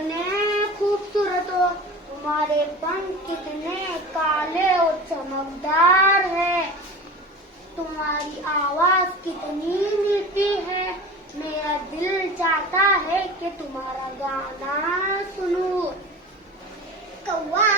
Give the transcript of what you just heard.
कितने खूबसूरत हो, तुम्हारे पंख कितने काले और चमकदार है, तुम्हारी आवाज कितनी मीठी है, मेरा दिल चाहता है कि तुम्हारा गाना सुनूं। कौवा